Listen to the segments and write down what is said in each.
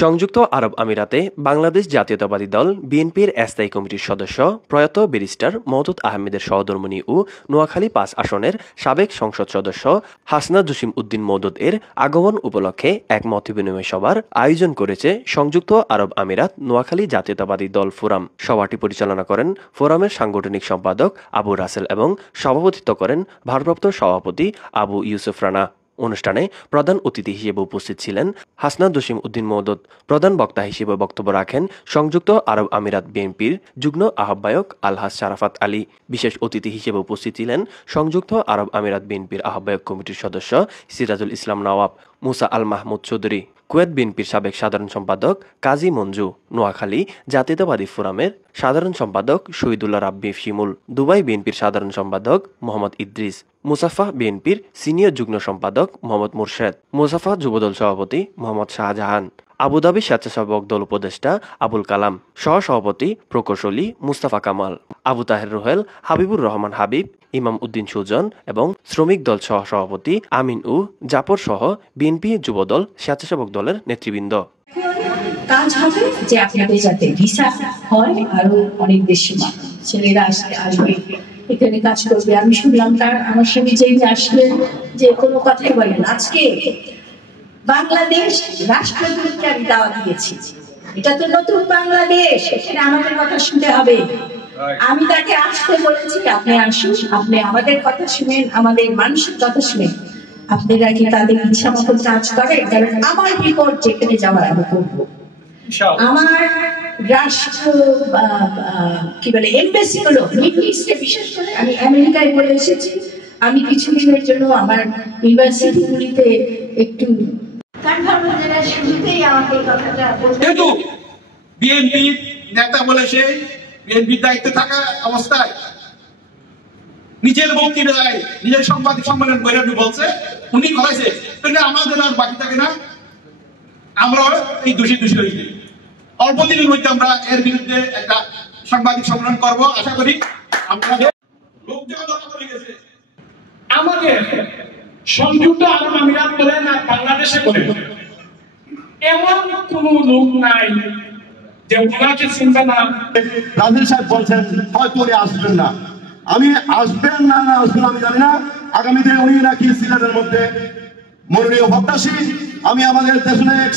সংযুক্ত আরব আমিরাতে বাংলাদেশ জাতীয়তাবাদী দল বিএনপির স্থায়ী কমিটির সদস্য প্রয়াত ব্যারিস্টার মওদুদ আহমেদের সহধর্মিণী ও নোয়াখালী ৫ আসনের সাবেক সংসদ সদস্য হাসনা জসিম উদ্দিন মওদুদ এর আগমন উপলক্ষে এক মতবিনিময় সভার আয়োজন করেছে সংযুক্ত আরব আমিরাত নোয়াখালী জাতীয়তাবাদী দল ফোরাম। সভাটি পরিচালনা করেন ফোরামের সাংগঠনিক সম্পাদক আবু রাসেল এবং সভাপতিত্ব করেন ভারপ্রাপ্ত সভাপতি আবু ইউসুফ রানা। অনুষ্ঠানে প্রধান অতিথি হিসেবে উপস্থিত ছিলেন হাসনা জসিম উদ্দিন মওদুদ। প্রধান বক্তা হিসেবে বক্তব্য রাখেন সংযুক্ত আরব আমিরাত বিএনপির যুগ্ম আহ্বায়ক আলহাজ শারাফাত আলী। বিশেষ অতিথি হিসেবে উপস্থিত ছিলেন সংযুক্ত আরব আমিরাত বিএনপির আহ্বায়ক কমিটির সদস্য সিরাজুল ইসলাম নওয়াব, মুসা আল মাহমুদ চৌধুরী, কুয়েত বিএনপির সাবেক সাধারণ সম্পাদক কাজী মঞ্জু, নোয়াখালী জাতীয়তাবাদী ফোরামের সাধারণ সম্পাদক শহীদুল্লাহ রাব্বি শিমুল, দুবাই বিএনপির সাধারণ সম্পাদক মোহাম্মদ ইদ্রিস, মুসাফা বিএনপির সিনিয়র যুগ্ম সম্পাদক মোহাম্মদ মুরশেদ, মুসাফা যুবদল সভাপতি মোহাম্মদ শাহজাহান, আবুধাবি স্বেচ্ছাসেবক দল উপদেষ্টা আবুল কালাম, সহসভাপতি প্রকৌশলী মুস্তাফা কামাল, আবু তাহের রুহেল, হাবিবুর রহমান হাবিব, ইমাম উদ্দিন সুজন এবং শ্রমিক দল সহসভাপতি আমিন ও জাফর সহ বিএনপি যুবদল স্বেচ্ছাসেবক দলের নেতৃবৃন্দ। কাজ হবে যে আপনাদের যাতে ভিসা হয়, আরো অনেক বেশি ছেলেরা আসবে এখানে কাজ করবে। আমি শুনলাম আমার সঙ্গে যে আসলেন যে কোনো কথাই বলেন, আজকে বাংলাদেশ রাষ্ট্রদূতকে আমি দাওয়াত দিয়েছি। এটা তো নতুন বাংলাদেশ, এখানে আমাদের কথা শুনতে হবে। আমি তাকে আসতে বলেছি, আপনি আসুন, আপনি আমাদের কথা শুনেন, আমাদের মানুষের কথা শুনেন। আপনারা কি তাদের ইচ্ছা মতো কাজ করেন? কারণ আমার রিপোর্ট যেখানে যাওয়ার আমি করবো। আমার রাষ্ট্র কি বলে এমবেসি গুলো, মিডল ইস্টে বিশেষ করে আমি আমেরিকায় বলে এসেছি, আমি কিছুদিনের জন্য আমার ইউনিভার্সিটি গুলিতে একটু শুরুতেই আমাকে কথাটা কিন্তু বিএনপি নেতা বলে সেই বিএনপির দায়িত্বে থাকা অবস্থায় নিজের বক্তৃতায় নিজের সাংবাদিক সম্মেলন করে বলছে উনি করেছে, আমাদের আর বাকি থাকে না, আমরা এই দোষী হয়েছি। অল্প দিনের মধ্যে আমরা এর বিরুদ্ধে একটা সাংবাদিক সম্মেলন করব, আশা করি। আমাদের সংযুক্ত আরব আমিরাত বলেন আর বাংলাদেশে বলেন, এমন কোন লোক নাই যে ওনাকে চিনবে না। রাজীব সাহেব বলছেন হয়তো উনি আসবেন না, আমি আসবেন না আসবেন আমি জানি না। আগামীতে উনি নাকি সিলেটের মধ্যে মনোনীয় প্রত্যাশী। আমি আমাদের দেশের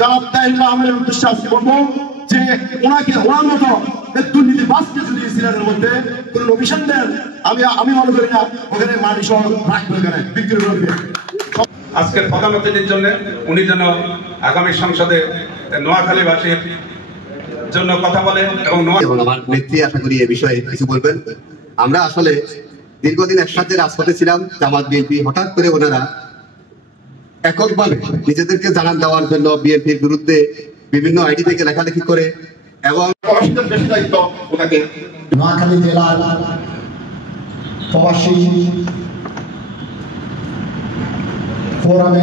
জনাব তাহের আহমেদের উদ্দেশ্যে আজকে বলবো যে ওনার মতো দুর্নীতিবাজকে যদি সিলেটের মধ্যে কোন নমিশন দেন, আমি মনে করি না ওখানে মানুষ রাখবে, ওখানে বিক্রি করবে। আজকের প্রধান অতিথির জন্য উনি যেন আগামী সংসদে নোয়াখালীবাসীর জন্য কথা বলেন এবং আমার নেত্রী আশা করি এ বিষয়ে কিছু বলবেন। আমরা আসলে দীর্ঘদিন একসাথে রাজপথে ছিলাম, জামাত বিএনপি। হঠাৎ করে ওনারা এককভাবে নিজেদেরকে জানান দেওয়ার জন্য বিএনপির বিরুদ্ধে বিভিন্ন আইডি থেকে লেখালেখি করে এবং বেশি দায়িত্ব ওনাকে নোয়াখালী জেলার প্রবাসী ফোরামে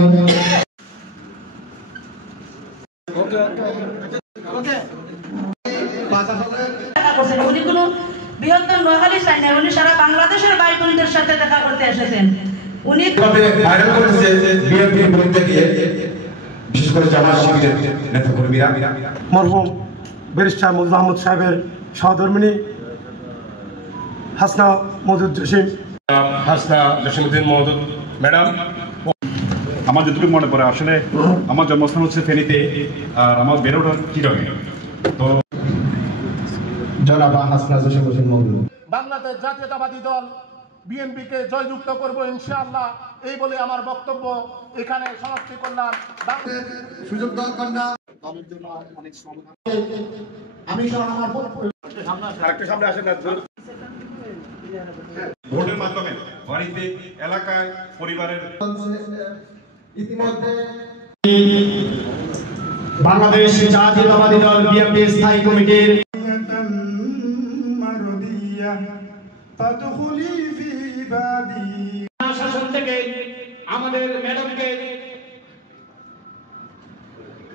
উনি কোনো বৃহত্তর নোয়াখালী চাই না, উনি সারা বাংলাদেশের ভাই বোনদের সাথে দেখা করতে এসেছেন। উনি ভাইরাল করেছে বিএনপির বিরুদ্ধে গিয়ে, বিশেষ করে জামাত শিবিরের নেতাকর্মীরা মরহুম ব্যারিস্টার মওদুদ আহমেদ সাহেবের সহধর্মিণী হাসনা জসিম উদ্দিন মওদুদ ম্যাডাম। আমার যতটুকু মনে পড়ে, আসলে আমার জন্মস্থান হচ্ছে ফেনীতে আর আমার বেরোটা চিটাগাং। তো জনাব হাসনা জসিম উদ্দিন মওদুদ। বাংলাদেশ জাতীয়তাবাদী দল বিএনপিকে জয়যুক্ত করব ইনশাআল্লাহ, এই বলে আমার বক্তব্য এখানে সমাপ্তি করলাম। সুযোগ দেওয়ার জন্য দলের জন্য অনেক সমাধান আমি আমার সামনে আসেন না, ভোটের মাধ্যমে বাড়িতে এলাকায় পরিবারের ইতিমধ্যে বাংলাদেশ জাতীয়তাবাদী দল বিএনপি স্থায়ী কমিটির শাসন থেকে আমাদের ম্যাডামকে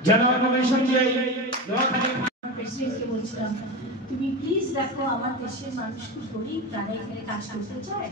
জেনারেল কমিশন দিয়ে প্রেসিডেন্টকে বলছিলাম, তুমি প্লিজ দেখো আমার দেশের মানুষ খুব গরিব, তারা এখানে কাজ করতে চায়,